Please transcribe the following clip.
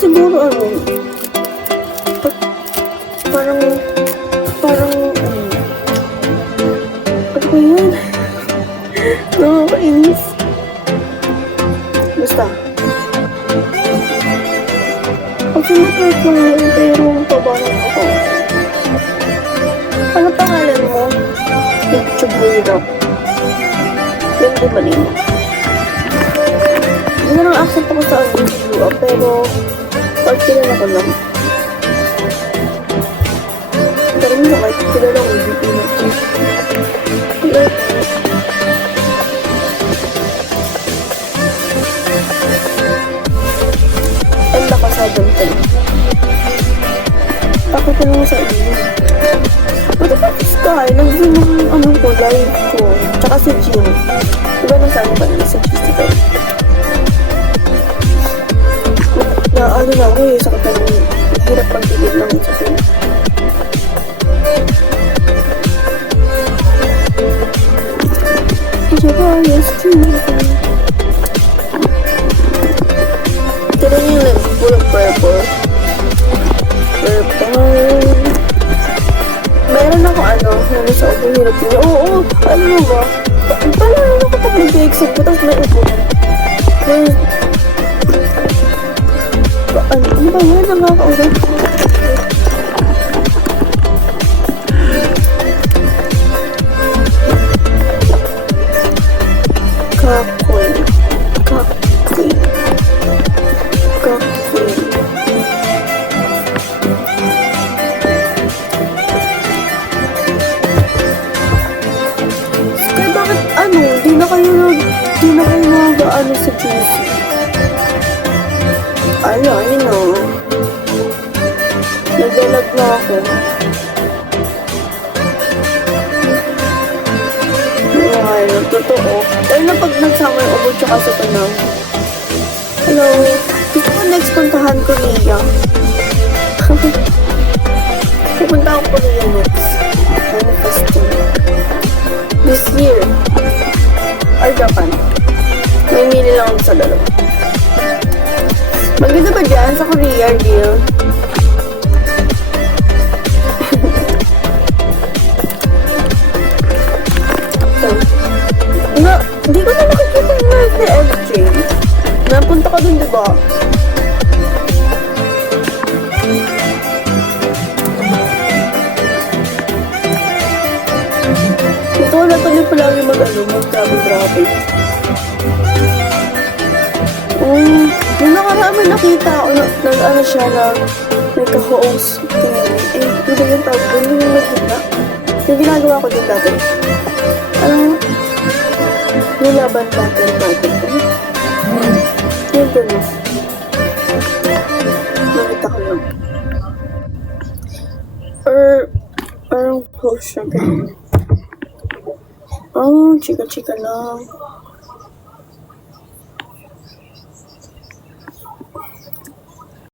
siguro ano, parang, ano ba yun? Nakakainis. Basta. Actually, kahit lang yun, pero pabalang ako. Ano pangalan mo? YouTube mo hirap. Ganda ba rin? Hindi nang accept ako sa video, pero pag kilala ko lang. Pero hindi kahit kilala ko yung video na ito. Ang lakasadan ka lang. Takot ka lang sa iyo. Ba't practice ka? Nag-zoom ang ano ko, live ko. Tsaka si Jim. Diba nasaan ba na sa Jessica? Na ano na ako sa katang hirap pagtigil lang sa film. Diba, yes, ito rin yung like, full of purple. Meron ako ano sa ubong hirap niya. Oo, ano mo ba? Paano ako kapag nag-exit ko, tapos may upo. Ano ba yan? Nakakausap ko. Kakoy. Di na kayo nag-ano sa GC. Ayun o. Nag-vlog na ako. Ayun, totoo. Dahil na pag nagsama yung ubod tsaka sa tanong. Hello. Gusto ko next puntahan Korea. Pupunta ako Korea next. Manifesting. This year. Or Japan. May mili lang ako sa dalawa. Maganda ba dyan sa Korea, deal? Hindi ko na nakikita yung live ni LJ. Napunta ka dun, diba? Ito wala tuloy palagi mag-travel. Yung nakarami nakita ako nag-ano siya na may ka-host. Hindi ba yung tawag doon? Yung nagkita. Yung ginagawa ko din dati. Yung laban battle. Yung doon. Nakita ko lang. Parang host siya. Oh, chika-chika lang.